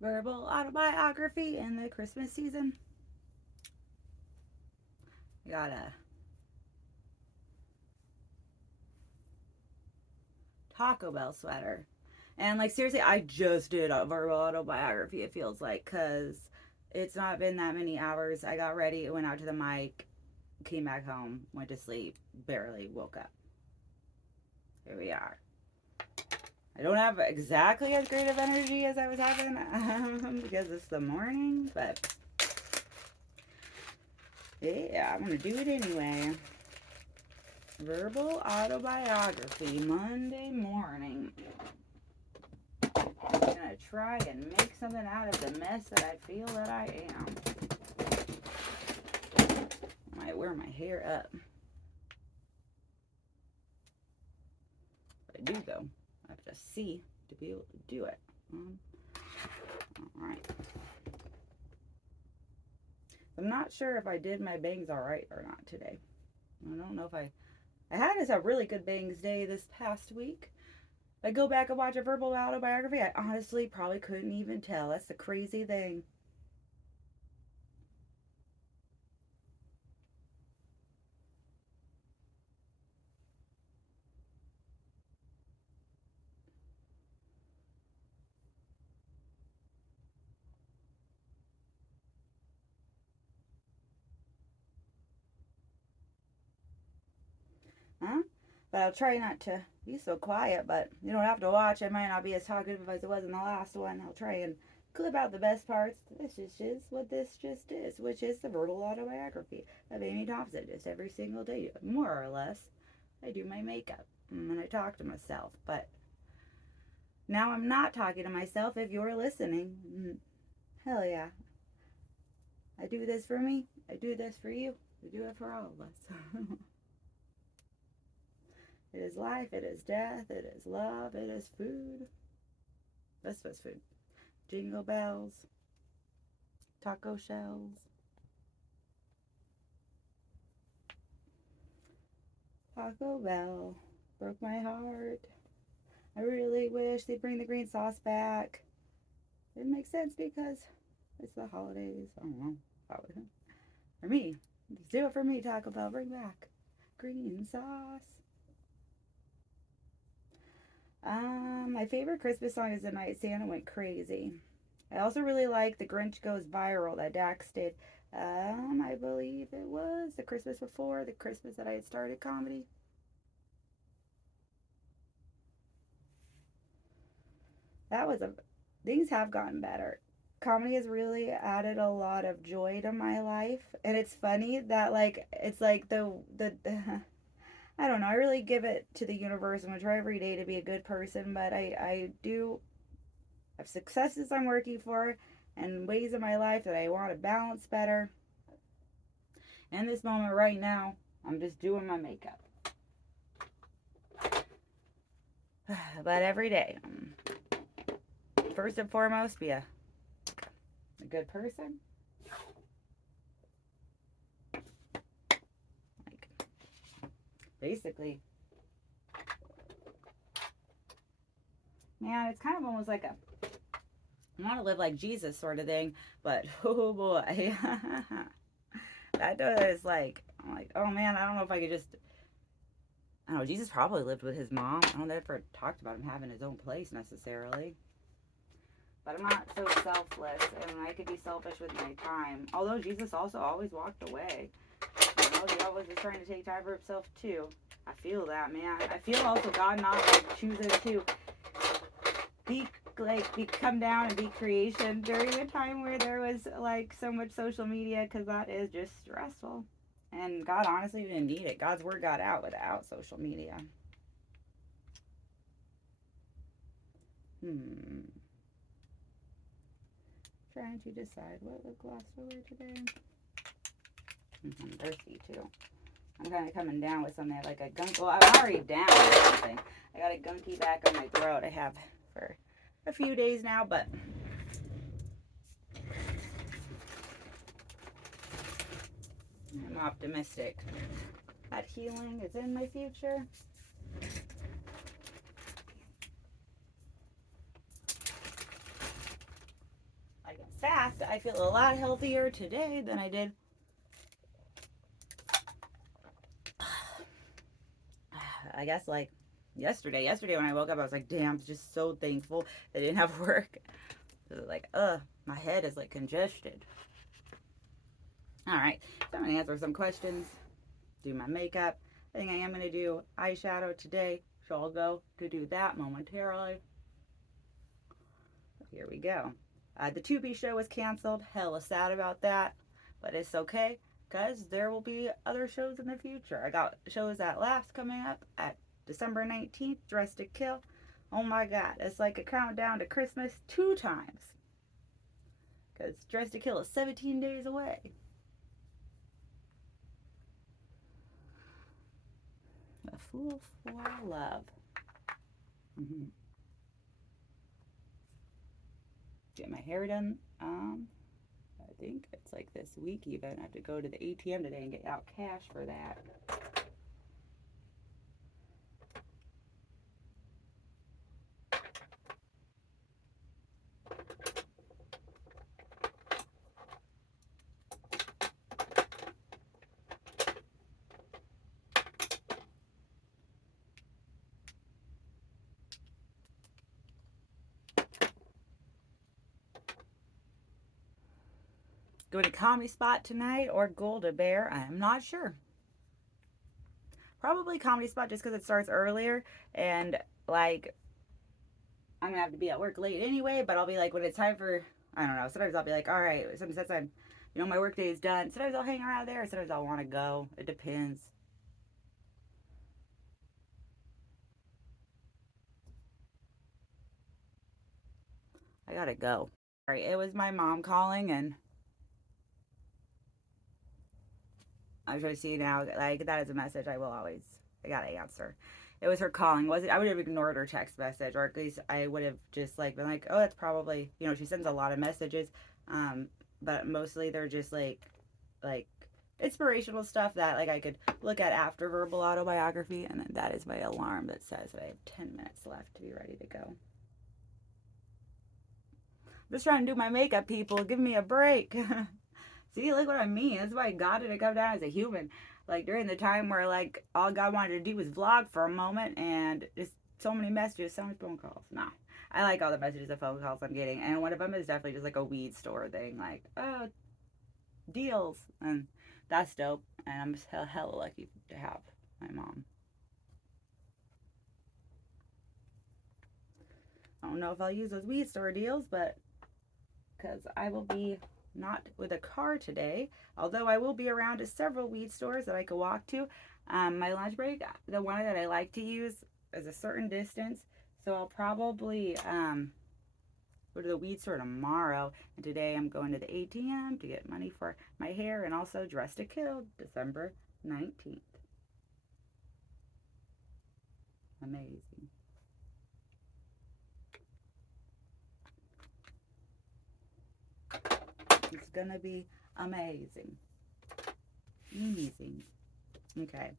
verbal autobiography in the Christmas season. I got a Taco Bell sweater. And like seriously, I just did a verbal autobiography, it feels like, because it's not been that many hours. I got ready, went out to the mic, came back home, went to sleep, barely woke up. Here we are. I don't have exactly as great of energy as I was having because it's the morning, but yeah, I'm gonna do it anyway. Verbal autobiography, Monday morning. I'm gonna try and make something out of the mess that I feel that I am. I might wear my hair up. I do though. I have to see to be able to do it. Alright. I'm not sure if I did my bangs alright or not today. I don't know if I had a really good bangs day this past week. If I go back and watch a verbal autobiography, I honestly probably couldn't even tell. That's the crazy thing. Huh? But I'll try not to be so quiet, but you don't have to watch. I might not be as talkative as I was in the last one. I'll try and clip out the best parts. This is what this just is, which is the verbal autobiography of Amy Thompson. Just every single day, more or less, I do my makeup and I talk to myself. But now I'm not talking to myself if you're listening. Hell yeah. I do this for me. I do this for you. We do it for all of us. It is life, it is death, it is love, it is food. That's what's food. Jingle bells, taco shells. Taco Bell broke my heart. I really wish they'd bring the green sauce back. It makes sense because it's the holidays. I don't know. For me, do it for me, Taco Bell. Bring back green sauce. My favorite Christmas song is The Night Santa Went Crazy. I also really like The Grinch Goes Viral that Dax did. I believe it was the Christmas before, the Christmas that I had started comedy. Things have gotten better. Comedy has really added a lot of joy to my life, and it's funny that it's like the I don't know. I really give it to the universe. I'm gonna try every day to be a good person, but I do have successes I'm working for and ways in my life that I want to balance better. In this moment right now, I'm just doing my makeup. But every day, first and foremost, be a good person. Like, basically, man, it's kind of almost like I want to live like Jesus sort of thing, but oh boy, that does I'm like, oh man, I don't know if I could just. I don't know. Jesus probably lived with his mom. I don't ever talked about him having his own place necessarily. But I'm not so selfless, and I could be selfish with my time. Although Jesus also always walked away. You know, he always was trying to take time for himself too. I feel that, man. I feel also God not choosing to come down and be creation during a time where there was so much social media, because that is just stressful. And God honestly didn't need it. God's word got out without social media. Trying to decide what lip gloss to wear today. I'm thirsty too. I'm kind of coming down with something like a gunk. Well, I'm already down with something. I got a gunky back on my throat. I have for a few days now, but I'm optimistic that healing is in my future. fact, I feel a lot healthier today than I did. I guess like yesterday. Yesterday when I woke up, I was like, damn, I'm just so thankful I didn't have work. Like, my head is like congested. All right, so I'm gonna answer some questions, do my makeup. I think I am gonna do eyeshadow today, so I'll go to do that momentarily. Here we go. The Tubi show was canceled. Hella sad about that, but it's okay because there will be other shows in the future. I got shows at Laughs coming up at December 19th, Dress to Kill. Oh my god, it's like a countdown to Christmas 2 times. Because Dress to Kill is 17 days away. A Fool for Love. Get my hair done. I think it's like this week even. I have to go to the ATM today and get out cash for that. Go to Comedy Spot tonight or Golda Bear. I'm not sure. Probably Comedy Spot just because it starts earlier and like I'm gonna have to be at work late anyway. But I'll be like when it's time for I don't know. Sometimes I'll be like, all right. Sometimes I'm, my work day is done. Sometimes I'll hang around there. Sometimes I'll want to go. It depends. I gotta go. All right. It was my mom calling and I'm trying to see now. Like that is a message I gotta answer. It was her calling. Was it? I would have ignored her text message, or at least I would have just like been like, oh, that's probably she sends a lot of messages, um, but mostly they're just like inspirational stuff that like I could look at after verbal autobiography, and then that is my alarm that says that I have 10 minutes left to be ready to go. I'm just trying to do my makeup, people. Give me a break. See, look what I mean. That's why God didn't come down as a human. Like during the time where like all God wanted to do was vlog for a moment and just so many messages, so many phone calls. Nah. I like all the messages and phone calls I'm getting. And one of them is definitely just like a weed store thing. Like, oh, deals. And that's dope. And I'm just hella lucky to have my mom. I don't know if I'll use those weed store deals, but because I will be not with a car today, although I will be around to several weed stores that I could walk to. My lunch break, the one that I like to use is a certain distance, so I'll probably go to the weed store tomorrow. And today I'm going to the ATM to get money for my hair and also Dress to Kill, December 19th. Amazing. It's gonna be amazing. Amazing. Okay.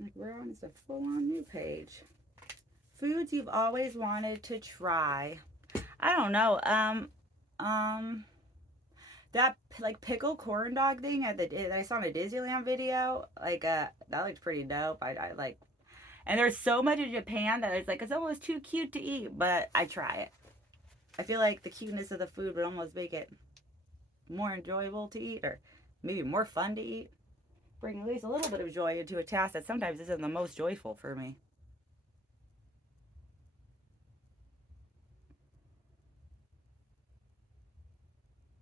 Like we're on just a full-on new page. Foods you've always wanted to try. I don't know. That like pickle corn dog thing that I saw in a Disneyland video. Like that looked pretty dope. I like, and there's so much in Japan that it's like it's almost too cute to eat, but I try it. I feel like the cuteness of the food would almost make it more enjoyable to eat, or maybe more fun to eat. Bring at least a little bit of joy into a task that sometimes isn't the most joyful for me.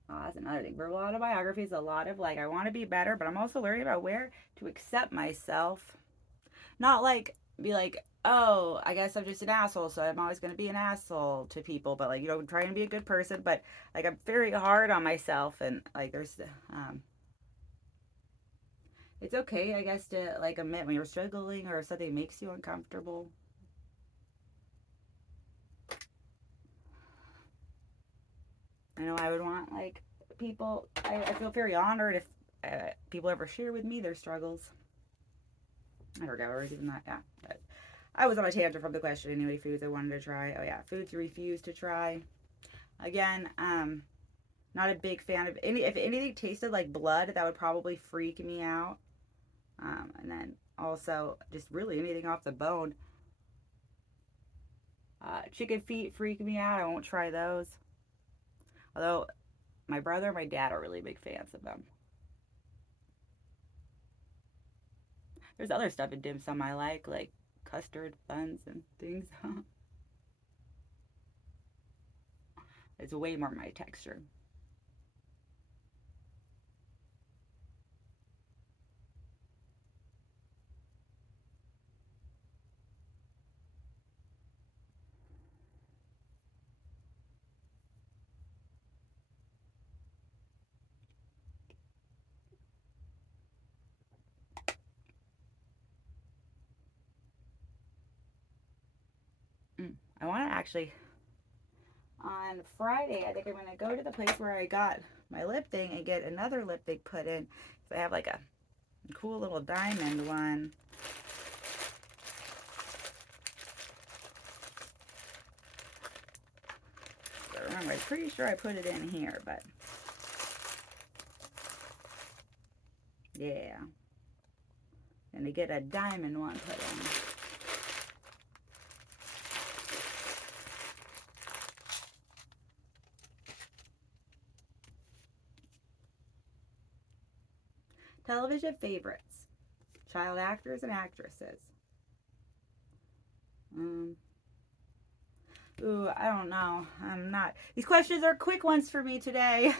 Oh, that's another thing. Verbal autobiography is a lot of like, I want to be better, but I'm also learning about where to accept myself. Not like, be like, oh, I guess I'm just an asshole, so I'm always going to be an asshole to people, but like, trying to be a good person, but like, I'm very hard on myself, and like, it's okay, I guess, to like admit when you're struggling or if something makes you uncomfortable. I know I would want like people. I feel very honored if people ever share with me their struggles. I forgot where I was even that. Yeah, but I was on a tangent from the question anyway. Foods I wanted to try. Oh yeah, foods you refuse to try. Again, not a big fan of any. If anything tasted like blood, that would probably freak me out. And then also just really anything off the bone. Chicken feet freak me out. I won't try those. Although my brother and my dad are really big fans of them. There's other stuff in dim sum I like custard, buns, and things. It's way more my texture. I want to actually, on Friday, I think I'm going to go to the place where I got my lip thing and get another lip thing put in. So I have like a cool little diamond one. So remember, I'm pretty sure I put it in here, but yeah. And to get a diamond one put in. Television favorites. Child actors and actresses. Ooh, I don't know. I'm not. These questions are quick ones for me today.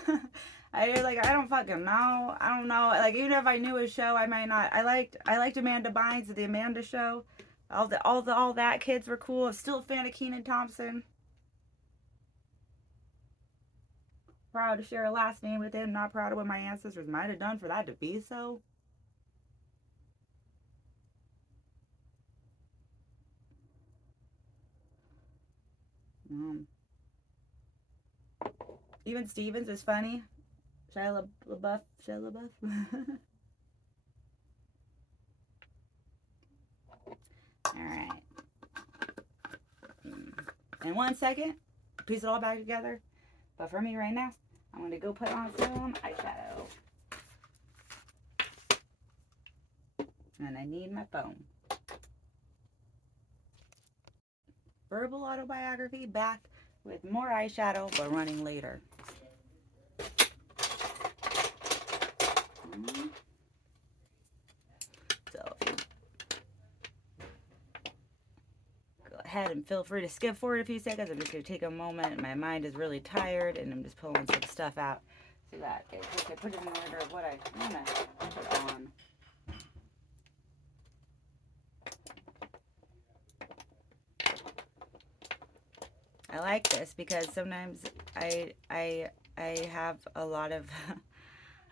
I don't fucking know. I don't know. Like even if I knew a show, I might not. I liked Amanda Bynes of the Amanda Show. All that kids were cool. I'm still a fan of Kenan Thompson. Proud to share a last name with him. Not proud of what my ancestors might have done for that to be so. Um, Even Stevens is funny. Shia LaBeouf. Shia LaBeouf. All right. In 1 second, piece it all back together. But for me right now, I'm going to go put on some eyeshadow. And I need my phone. Verbal autobiography back with more eyeshadow, but running later. So go ahead and feel free to skip forward a few seconds. I'm just going to take a moment. My mind is really tired, and I'm just pulling some stuff out so that I can put it in order of what I want to put on. I like this because sometimes I have a lot of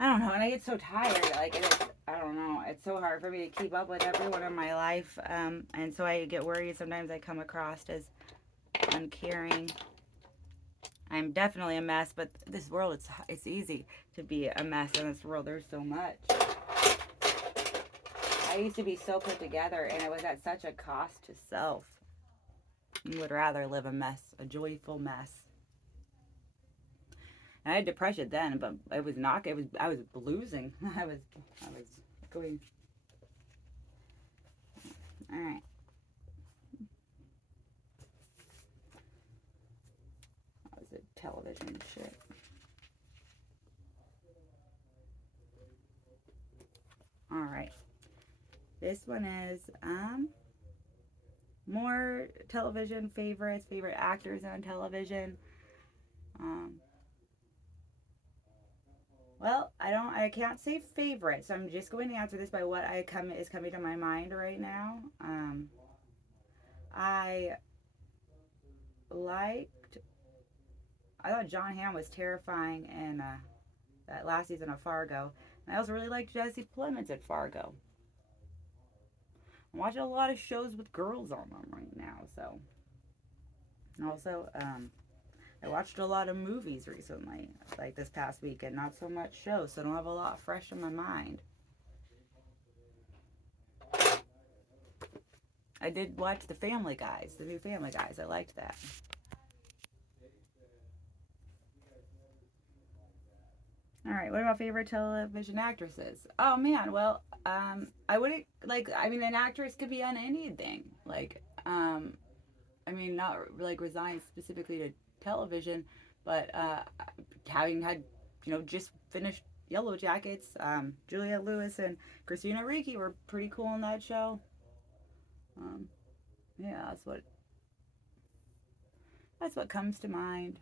I don't know, and I get so tired. Like I don't know. It's so hard for me to keep up with everyone in my life, and so I get worried. Sometimes I come across as uncaring. I'm definitely a mess, but this world, it's easy to be a mess in this world. There's so much. I used to be so put together, and it was at such a cost to self. I would rather live a mess, a joyful mess. I had depression then, but it was not. It was I was losing. I was going. All right. That was a television shit. All right. This one is more television favorites, favorite actors on television. Well, I can't say favorite, so I'm just going to answer this by what is coming to my mind right now. I liked. I thought John Hamm was terrifying in that last season of Fargo. And I also really liked Jesse Plemons at Fargo. I'm watching a lot of shows with girls on them right now, so. And also, I watched a lot of movies recently, like this past weekend. Not so much shows, so I don't have a lot fresh in my mind. I did watch the Family Guys, the new Family Guys. I liked that. All right. What about favorite television actresses? Oh man. Well, I wouldn't like. I mean, an actress could be on anything. Like, I mean, not like resigned specifically to television, but having had, just finished Yellow Jackets, Juliette Lewis and Christina Ricci were pretty cool in that show. Um, yeah, that's what comes to mind.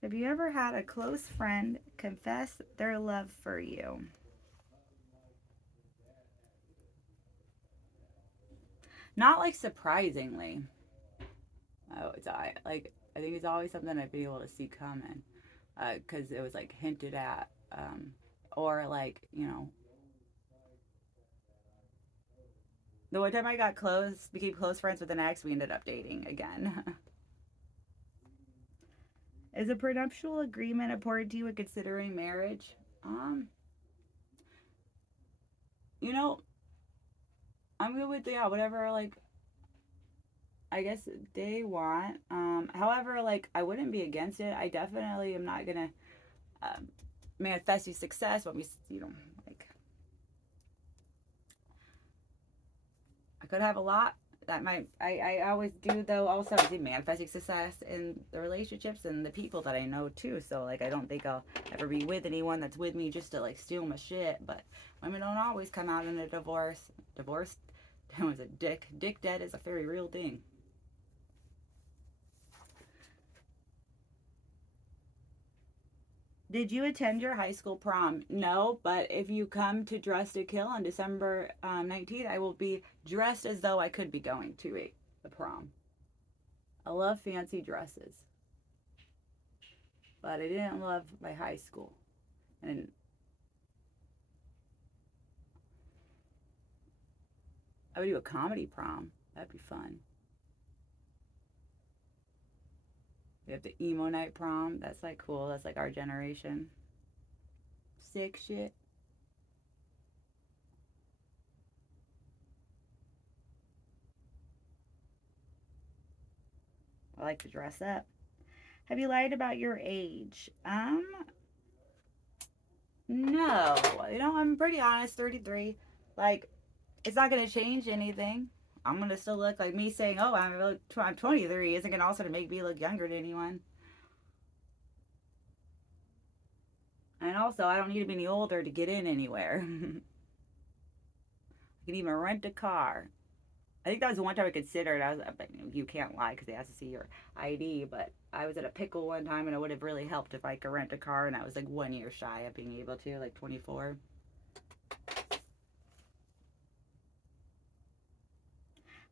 Have you ever had a close friend confess their love for you? Not like surprisingly. Oh, it's I think it's always something I've been able to see coming, because it was like hinted at, or like the one time I got became close friends with an ex, we ended up dating again. Is a prenuptial agreement important to you when considering marriage? Um, you know, I'm good with whatever I guess they want. However, like I wouldn't be against it. I definitely am not gonna um, manifest you success when like I could have a lot. That might I always do though. Also, I see manifesting success in the relationships and the people that I know too. So like I don't think I'll ever be with anyone that's with me just to like steal my shit. But women don't always come out in a divorce. Divorce was a dick. Dick dead is a very real thing. Did you attend your high school prom? No, but if you come to Dress to Kill on December 19th, I will be dressed as though I could be going to a prom. I love fancy dresses, but I didn't love my high school. And I would do a comedy prom. That'd be fun. We have the emo night prom. That's like cool. That's like our generation. Sick shit. I like to dress up. Have you lied about your age? No. I'm pretty honest. 33. Like, it's not gonna change anything. I'm gonna still look like me saying, "Oh, I'm 23," isn't gonna also make me look younger to anyone. And also, I don't need to be any older to get in anywhere. I can even rent a car. I think that was the one time I considered. I was, but you can't lie because they have to see your ID. But I was at a pickle one time, and it would have really helped if I could rent a car. And I was like 1 year shy of being able to, like 24.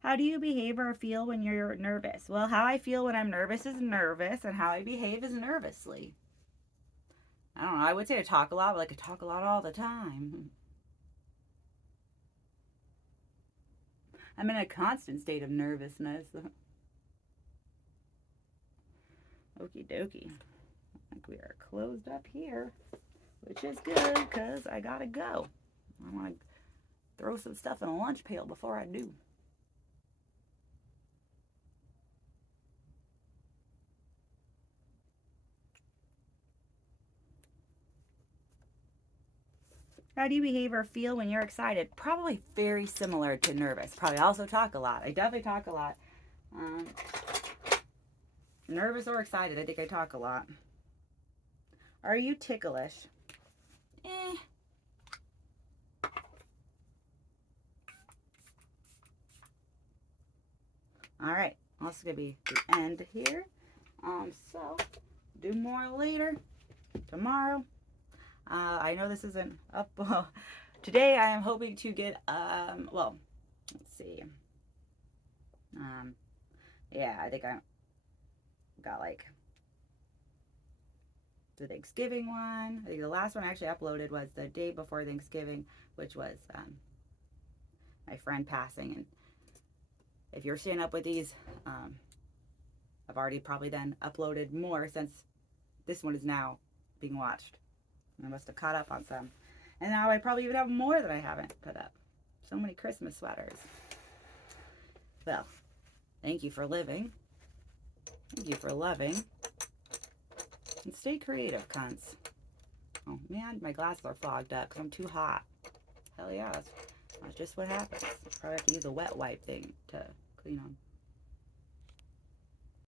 How do you behave or feel when you're nervous? Well, how I feel when I'm nervous is nervous, and how I behave is nervously. I don't know. I would say I talk a lot, but like I talk a lot all the time. I'm in a constant state of nervousness. Okie dokie. I think we are closed up here, which is good because I gotta go. I want to throw some stuff in a lunch pail before I do. How do you behave or feel when you're excited? Probably very similar to nervous. Probably also talk a lot. I definitely talk a lot. Um, Nervous or excited, I think I talk a lot. Are you ticklish? Eh. All right. That's gonna be the end here. So do more later tomorrow. I know this isn't up. Well, today I am hoping to get well, let's see. Um, yeah, I think I got like the Thanksgiving one. I think the last one I actually uploaded was the day before Thanksgiving, which was my friend passing, and if you're staying up with these, I've already probably then uploaded more since this one is now being watched. I must have caught up on some. And now I probably even have more that I haven't put up. So many Christmas sweaters. Well, thank you for living. Thank you for loving. And stay creative, cunts. Oh man, my glasses are fogged up because I'm too hot. Hell yeah, that's just what happens. Probably have to use a wet wipe thing to clean them.